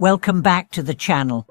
Welcome back to the channel.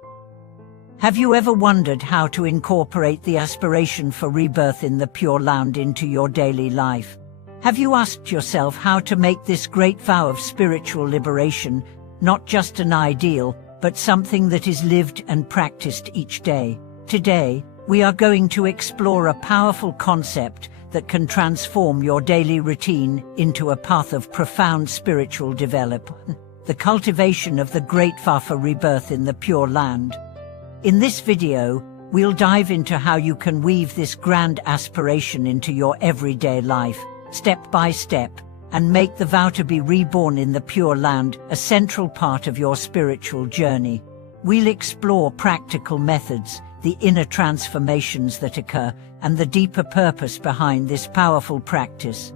Have you ever wondered how to incorporate the aspiration for rebirth in the Pure Land into your daily life? Have you asked yourself how to make this great vow of spiritual liberation not just an ideal, but something that is lived and practiced each day? Today, we are going to explore a powerful concept that can transform your daily routine into a path of profound spiritual development: the cultivation of the great vow for rebirth in the Pure Land. In this video, we'll dive into how you can weave this grand aspiration into your everyday life, step by step, and make the vow to be reborn in the Pure Land a central part of your spiritual journey. We'll explore practical methods, the inner transformations that occur, and the deeper purpose behind this powerful practice.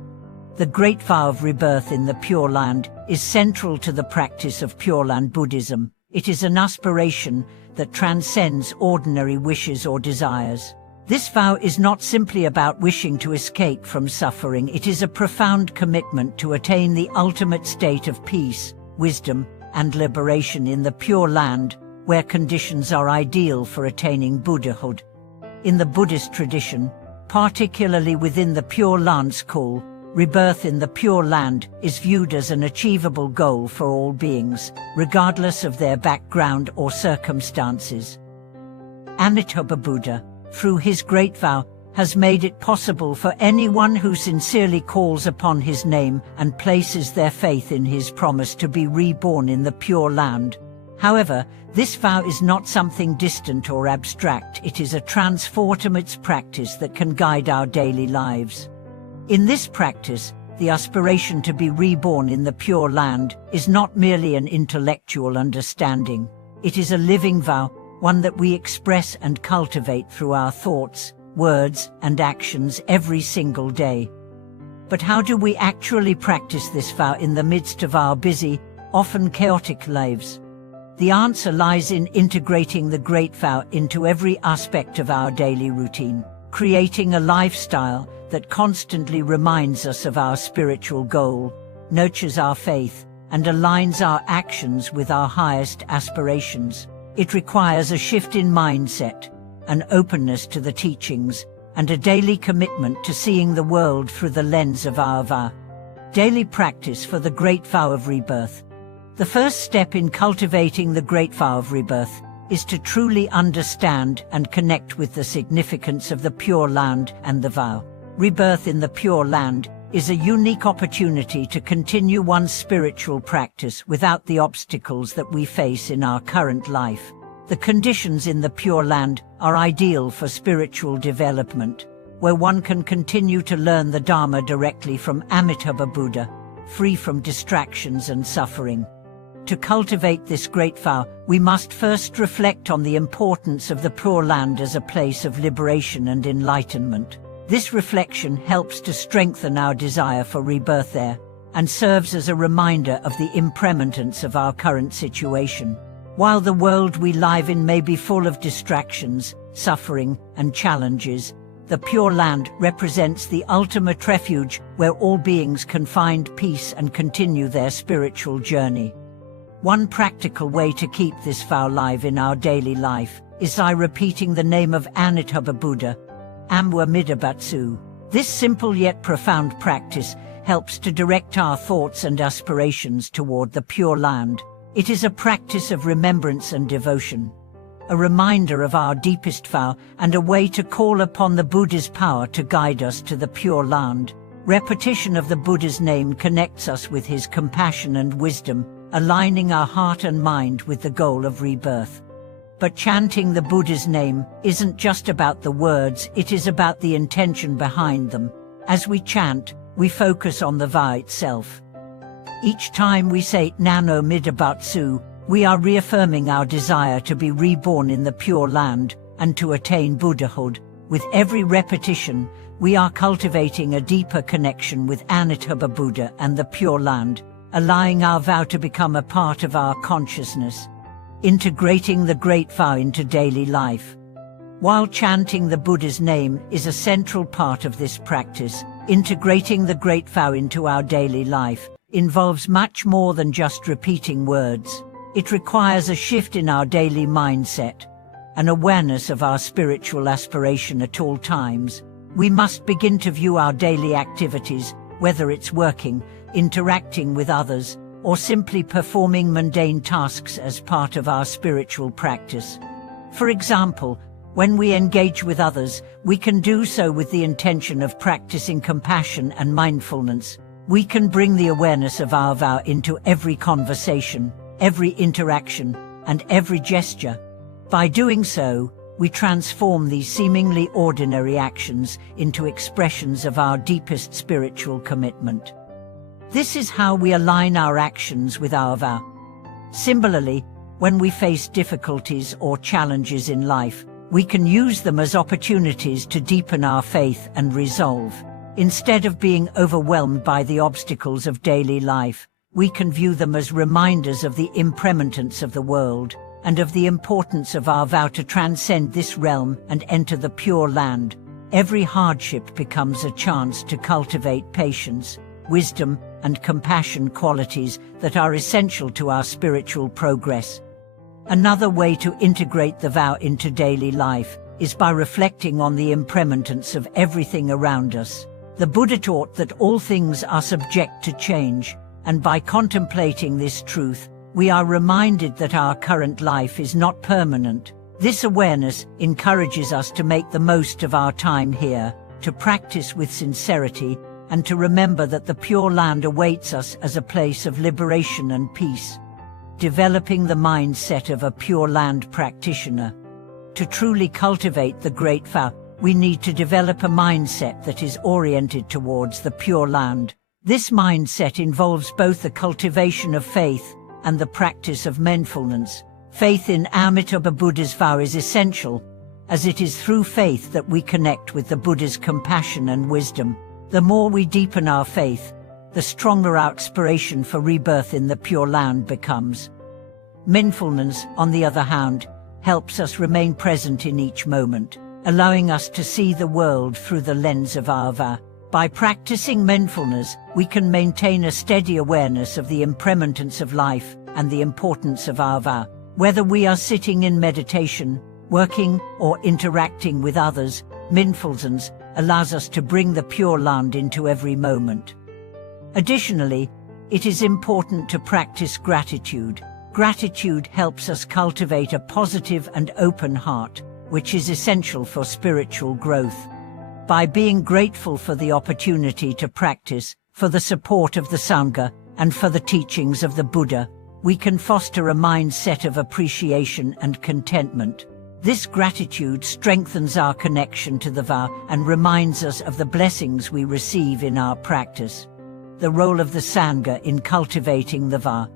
The great vow of rebirth in the Pure Land is central to the practice of Pure Land Buddhism. It is an aspiration that transcends ordinary wishes or desires. This vow is not simply about wishing to escape from suffering. It is a profound commitment to attain the ultimate state of peace, wisdom, and liberation in the Pure Land, where conditions are ideal for attaining Buddhahood. In the Buddhist tradition, particularly within the Pure Land school, rebirth in the Pure Land is viewed as an achievable goal for all beings, regardless of their background or circumstances. Amitabha Buddha, through his great vow, has made it possible for anyone who sincerely calls upon his name and places their faith in his promise to be reborn in the Pure Land. However, this vow is not something distant or abstract. It is a transformative practice that can guide our daily lives. In this practice, the aspiration to be reborn in the Pure Land is not merely an intellectual understanding. It is a living vow, one that we express and cultivate through our thoughts, words, and actions every single day. But how do we actually practice this vow in the midst of our busy, often chaotic lives? The answer lies in integrating the great vow into every aspect of our daily routine, creating a lifestyle that constantly reminds us of our spiritual goal, nurtures our faith, and aligns our actions with our highest aspirations. It requires a shift in mindset, an openness to the teachings, and a daily commitment to seeing the world through the lens of our vow. Daily practice for the great vow of rebirth. The first step in cultivating the great vow of rebirth is to truly understand and connect with the significance of the Pure Land and the vow. Rebirth in the Pure Land is a unique opportunity to continue one's spiritual practice without the obstacles that we face in our current life. The conditions in the Pure Land are ideal for spiritual development, where one can continue to learn the Dharma directly from Amitabha Buddha, free from distractions and suffering. To cultivate this great vow, we must first reflect on the importance of the Pure Land as a place of liberation and enlightenment. This reflection helps to strengthen our desire for rebirth there, and serves as a reminder of the impermanence of our current situation. While the world we live in may be full of distractions, suffering, and challenges, the Pure Land represents the ultimate refuge where all beings can find peace and continue their spiritual journey. One practical way to keep this vow alive in our daily life is by repeating the name of Amitabha Buddha, Amida. This simple yet profound practice helps to direct our thoughts and aspirations toward the Pure Land. It is a practice of remembrance and devotion, a reminder of our deepest vow, and a way to call upon the Buddha's power to guide us to the Pure Land. Repetition of the Buddha's name connects us with his compassion and wisdom, aligning our heart and mind with the goal of rebirth. But chanting the Buddha's name isn't just about the words, it is about the intention behind them. As we chant, we focus on the vow itself. Each time we say Nano Midabatsu, we are reaffirming our desire to be reborn in the Pure Land and to attain Buddhahood. With every repetition, we are cultivating a deeper connection with Amitabha Buddha and the Pure Land, allowing our vow to become a part of our consciousness. Integrating the great vow into daily life. While chanting the Buddha's name is a central part of this practice, integrating the great vow into our daily life involves much more than just repeating words. It requires a shift in our daily mindset, an awareness of our spiritual aspiration at all times. We must begin to view our daily activities, whether it's working, interacting with others, or simply performing mundane tasks, as part of our spiritual practice. For example, when we engage with others, we can do so with the intention of practicing compassion and mindfulness. We can bring the awareness of our vow into every conversation, every interaction, and every gesture. By doing so, we transform these seemingly ordinary actions into expressions of our deepest spiritual commitment. This is how we align our actions with our vow. Similarly, when we face difficulties or challenges in life, we can use them as opportunities to deepen our faith and resolve. Instead of being overwhelmed by the obstacles of daily life, we can view them as reminders of the impermanence of the world, and of the importance of our vow to transcend this realm and enter the Pure Land. Every hardship becomes a chance to cultivate patience, wisdom, and compassion, qualities that are essential to our spiritual progress. Another way to integrate the vow into daily life is by reflecting on the impermanence of everything around us. The Buddha taught that all things are subject to change, and by contemplating this truth, we are reminded that our current life is not permanent. This awareness encourages us to make the most of our time here, to practice with sincerity, and to remember that the Pure Land awaits us as a place of liberation and peace. Developing the mindset of a Pure Land practitioner. To truly cultivate the Great Vow, we need to develop a mindset that is oriented towards the Pure Land. This mindset involves both the cultivation of faith and the practice of mindfulness. Faith in Amitabha Buddha's vow is essential, as it is through faith that we connect with the Buddha's compassion and wisdom. The more we deepen our faith, the stronger our aspiration for rebirth in the Pure Land becomes. Mindfulness, on the other hand, helps us remain present in each moment, allowing us to see the world through the lens of our vow. By practicing mindfulness, we can maintain a steady awareness of the impermanence of life and the importance of our vow. Whether we are sitting in meditation, working, or interacting with others, mindfulness allows us to bring the Pure Land into every moment. Additionally, it is important to practice gratitude. Gratitude helps us cultivate a positive and open heart, which is essential for spiritual growth. By being grateful for the opportunity to practice, for the support of the Sangha, and for the teachings of the Buddha, we can foster a mindset of appreciation and contentment. This gratitude strengthens our connection to the vow and reminds us of the blessings we receive in our practice. The role of the Sangha in cultivating the vow.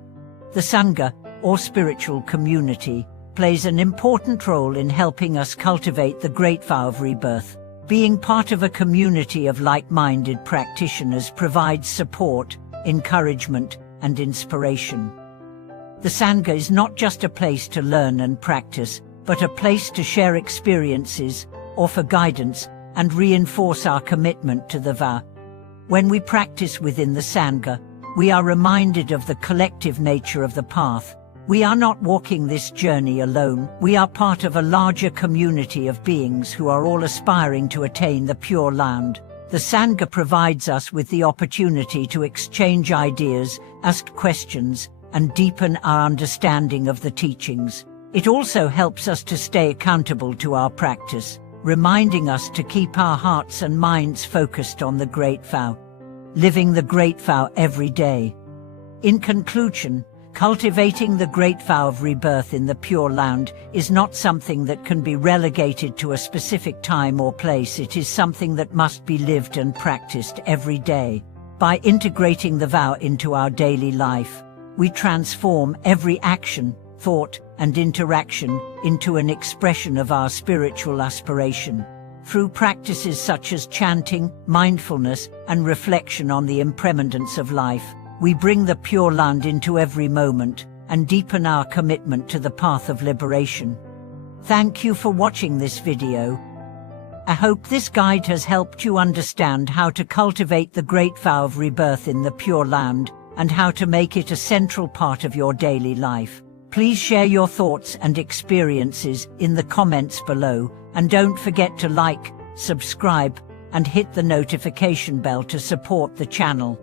The Sangha, or spiritual community, plays an important role in helping us cultivate the great vow of rebirth. Being part of a community of like-minded practitioners provides support, encouragement, and inspiration. The Sangha is not just a place to learn and practice, but a place to share experiences, offer guidance, and reinforce our commitment to the vow. When we practice within the Sangha, we are reminded of the collective nature of the path. We are not walking this journey alone. We are part of a larger community of beings who are all aspiring to attain the Pure Land. The Sangha provides us with the opportunity to exchange ideas, ask questions, and deepen our understanding of the teachings. It also helps us to stay accountable to our practice, reminding us to keep our hearts and minds focused on the Great Vow. Living the Great Vow every day. In conclusion, cultivating the Great Vow of rebirth in the Pure Land is not something that can be relegated to a specific time or place. It is something that must be lived and practiced every day. By integrating the vow into our daily life, we transform every action, thought, and interaction into an expression of our spiritual aspiration. Through practices such as chanting, mindfulness, and reflection on the impermanence of life, we bring the Pure Land into every moment and deepen our commitment to the path of liberation. Thank you for watching this video. I hope this guide has helped you understand how to cultivate the Great Vow of rebirth in the Pure Land and how to make it a central part of your daily life. Please share your thoughts and experiences in the comments below, and don't forget to like, subscribe, and hit the notification bell to support the channel.